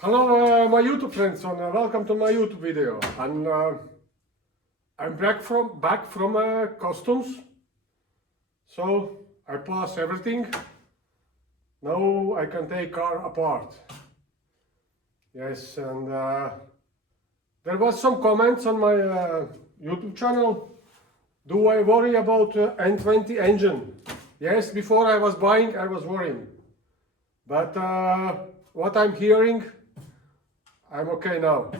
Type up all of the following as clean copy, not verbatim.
Hello, my YouTube friends, and welcome to my YouTube video. And I'm back from customs, so I pass everything. Now I can take car apart. Yes, and there was some comments on my YouTube channel. Do I worry about N20 engine? Yes, before I was buying, I was worrying, but what I'm hearing, I'm okay now.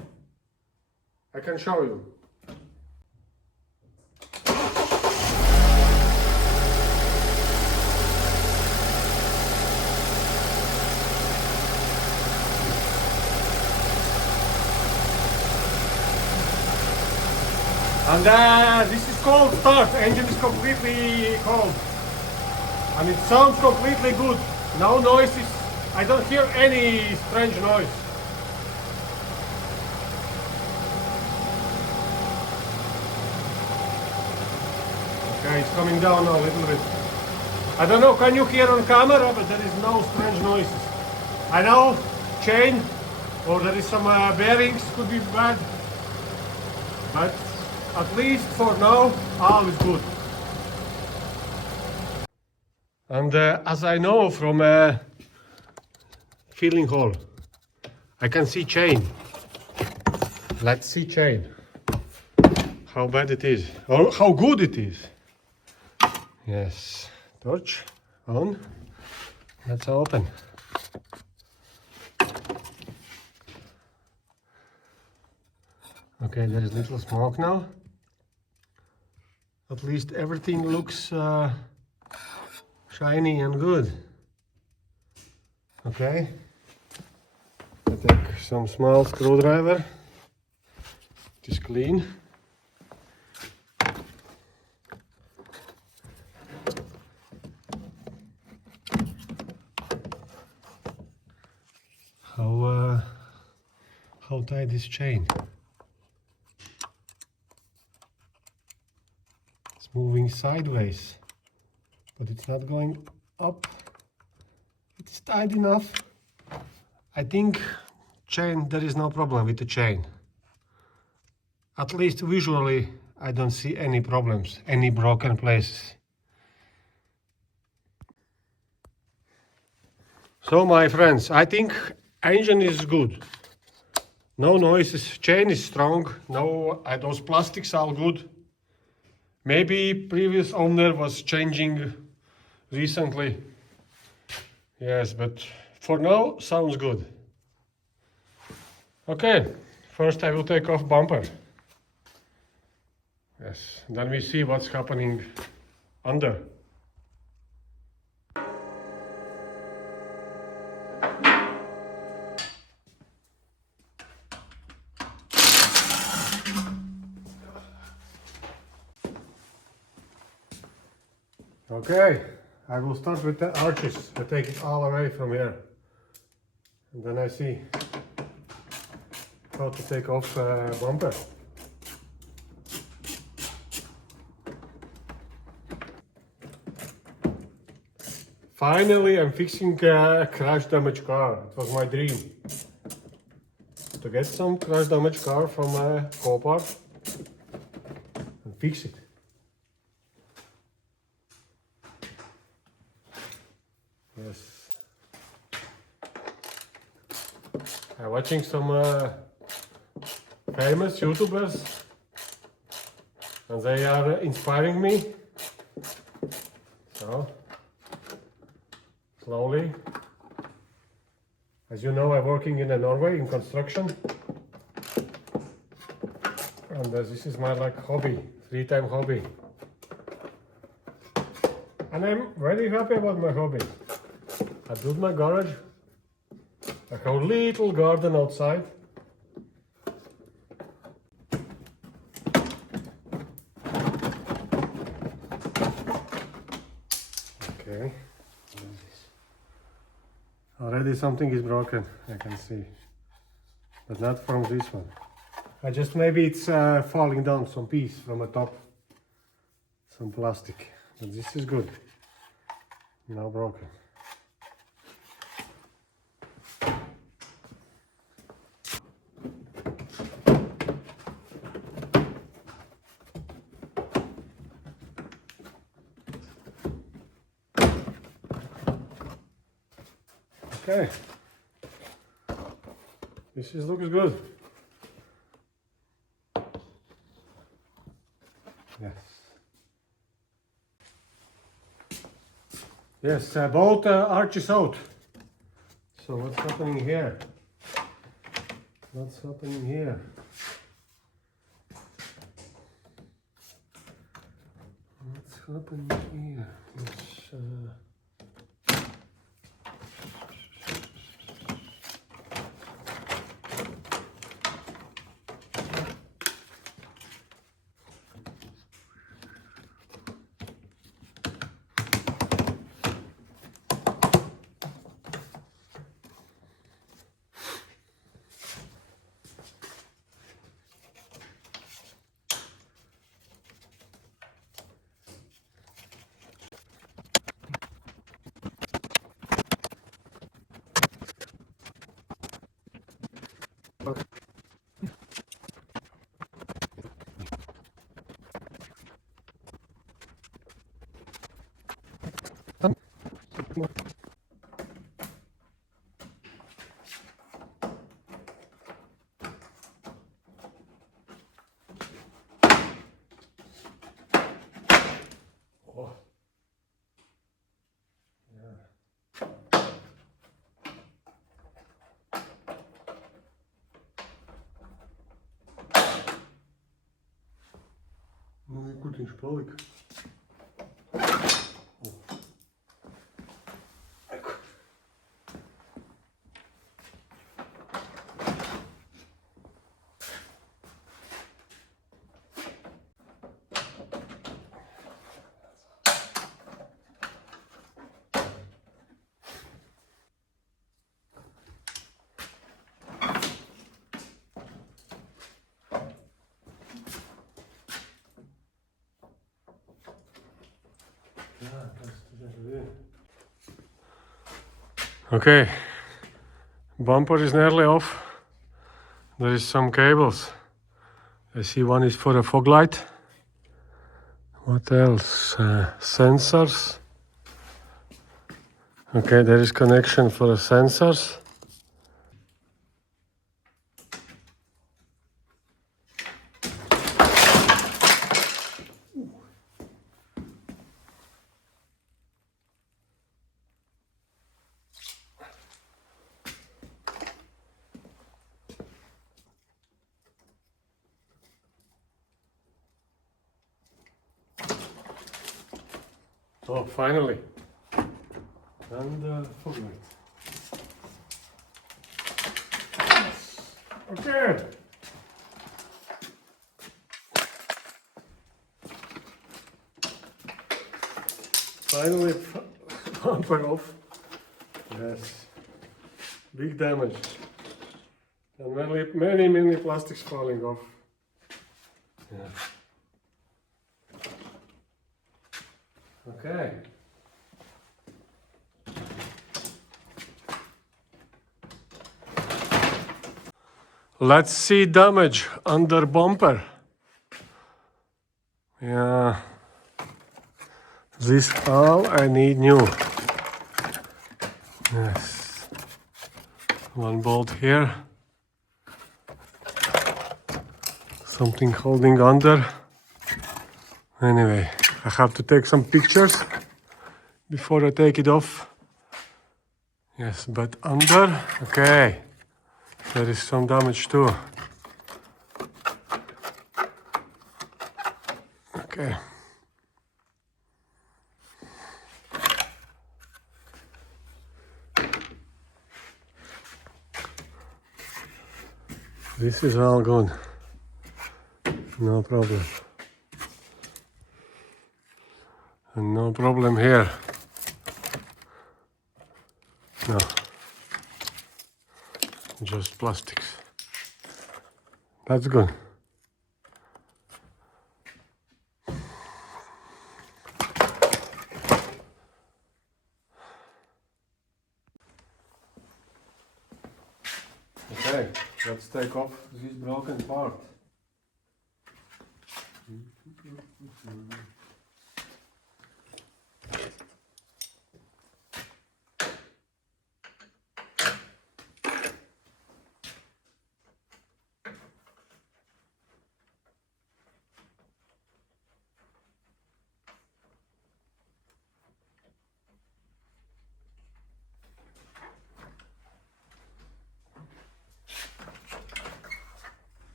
I can show you. And this is cold start. Engine is completely cold. And it sounds completely good. No noises. I don't hear any strange noise. Okay, it's coming down now a little bit. I don't know, can you hear on camera, but there is no strange noises. I know, chain, or there is some bearings, could be bad. But at least for now, all is good. And as I know from feeling hole, I can see chain. Let's see chain. How bad it is, or how good it is. Yes, torch on. Let's open. Okay, there is little smoke now. At least everything looks shiny and good. Okay, I take some small screwdriver. It is clean. How tight is chain? It's moving sideways, but it's not going up. It's tight enough. I think chain, there is no problem with the chain. At least visually, I don't see any problems, any broken places. So my friends, I think engine is good. No noises, chain is strong, no, those plastics are good. Maybe previous owner was changing recently. Yes, but for now, sounds good. Okay, first I will take off bumper. Yes, then we see what's happening under. Okay, I will start with the arches. I take it all away from here. And then I see how to take off bumper. Finally, I'm fixing a crash damaged car. It was my dream to get some crash damaged car from a Copart and fix it. Yes. I'm watching some famous YouTubers and they are inspiring me. So, slowly. As you know, I'm working in Norway in construction. And this is my hobby, free-time hobby. And I'm very happy about my hobby. I built my garage. I have a little garden outside. Okay. Already something is broken, I can see. But not from this one. Maybe it's falling down some piece from the top. Some plastic. But this is good. Now broken. Okay. Looks good. Yes. Yes, both arches out. So what's happening here? What's happening here? What's happening here? It's, oh. Ну и goed in sprolik. Okay, bumper is nearly off. There is some cables. I see one is for a fog light. What else? Sensors. Okay, there is connection for the sensors. Oh, finally. And fog light. Okay. Finally, bumper off. Yes. Big damage. And many plastics falling off. Yeah. Okay. Let's see damage under bumper. Yeah. This all I need new. Yes. One bolt here. Something holding under. Anyway, I have to take some pictures before I take it off. Yes, but under, okay. There is some damage too. Okay. This is all good. No problem. And no problem here. No. Just plastics. That's good. Okay, let's take off this broken part.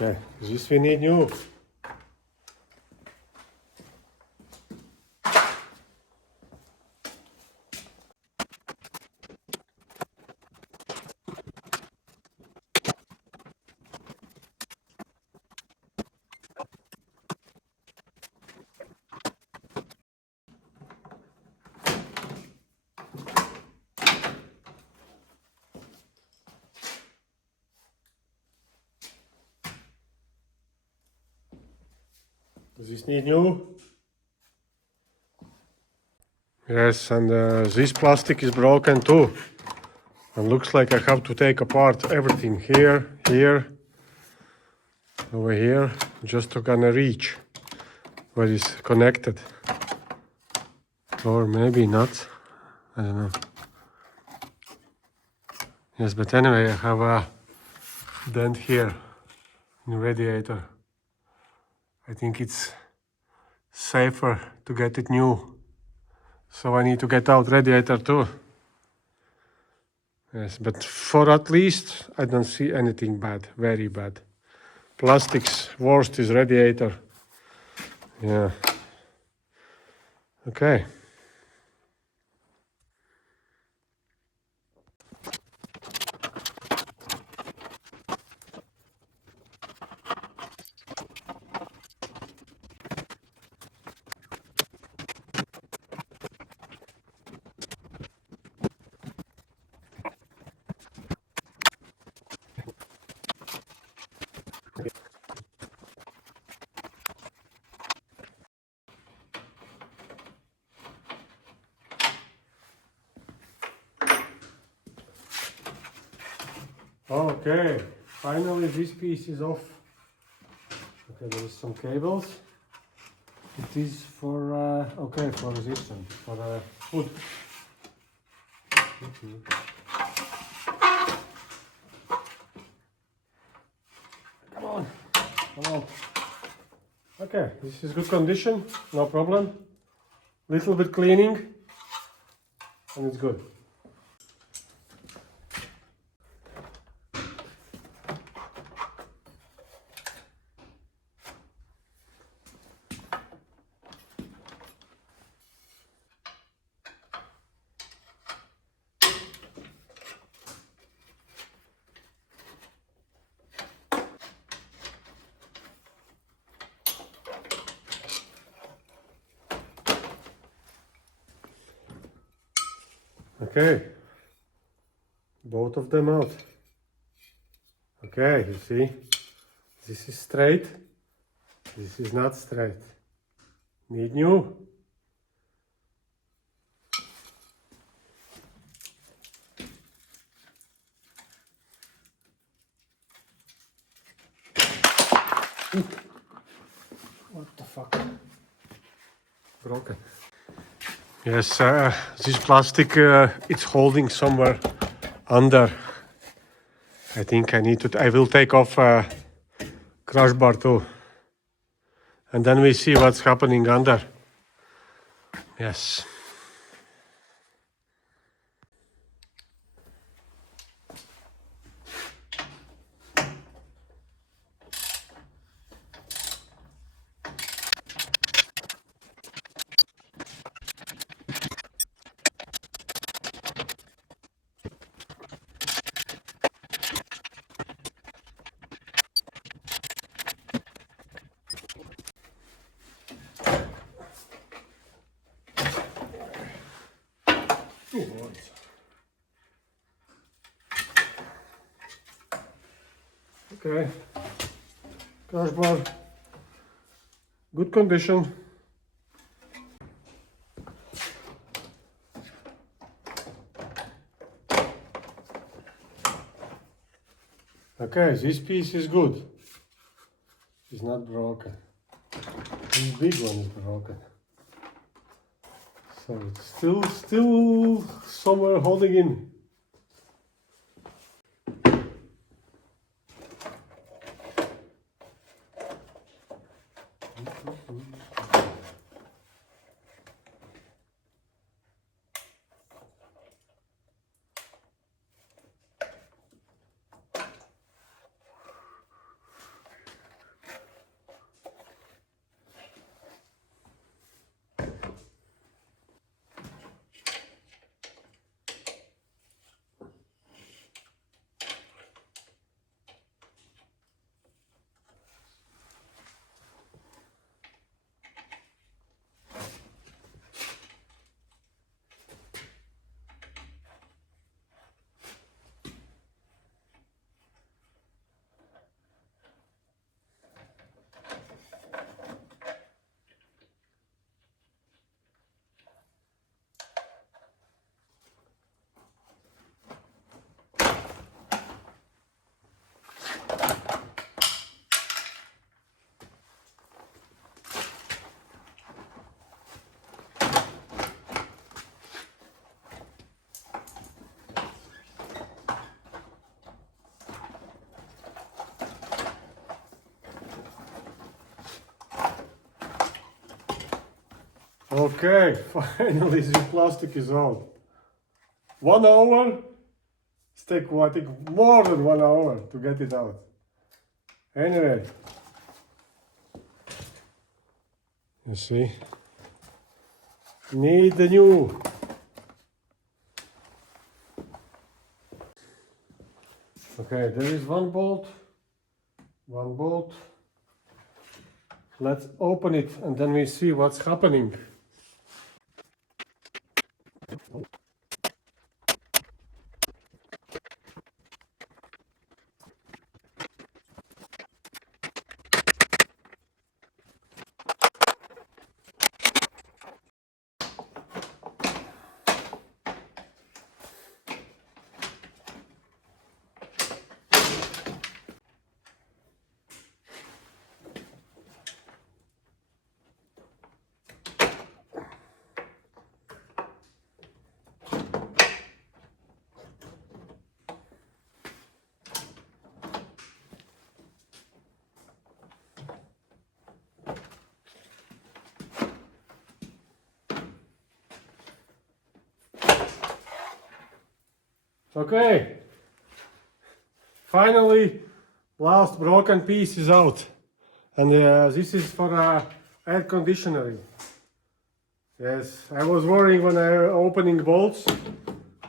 Okay, this we need new. This need new. Yes, and this plastic is broken too. And looks like I have to take apart everything here, here, over here, just to gonna reach where it's connected. Or maybe not, I don't know. Yes, but anyway, I have a dent here in the radiator. I think it's safer to get it new. So I need to get out radiator too. Yes, but for at least I don't see anything bad, very bad. Plastics, worst is radiator. Yeah. Okay. Okay, finally this piece is off. Okay, there is some cables. It is for, okay, for resistance, for food. Come on, come on. Okay, this is good condition, no problem. Little bit cleaning, and it's good. Okay, both of them out. Okay, you see, this is straight, this is not straight. Need new. What the fuck? Broken. Yes, this plastic, it's holding somewhere under. I think I will take off crush bar too. And then we see what's happening under. Yes. Okay, crush bar, good condition. Okay, this piece is good. It's not broken. This big one is broken. So it's still somewhere holding in. Okay, finally the plastic is out. 1 hour. It's take more than 1 hour to get it out. Anyway, you see, need the new. Okay, there is one bolt. Let's open it and then we see what's happening. Okay, finally last broken piece is out, and this is for air conditioning. Yes, I was worrying when I opening bolts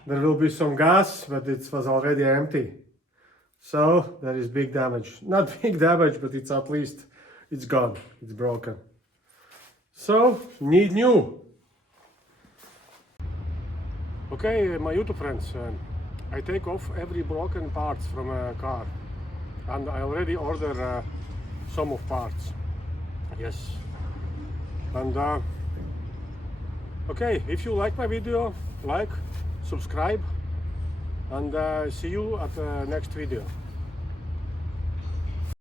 there will be some gas, but it was already empty. So there is big damage. Not big damage, but it's at least it's gone. It's broken. So need new. Okay, my YouTube friends, I take off every broken parts from a car, and I already order some of parts. Yes, and okay, if you like my video, like, subscribe, and see you at the next video.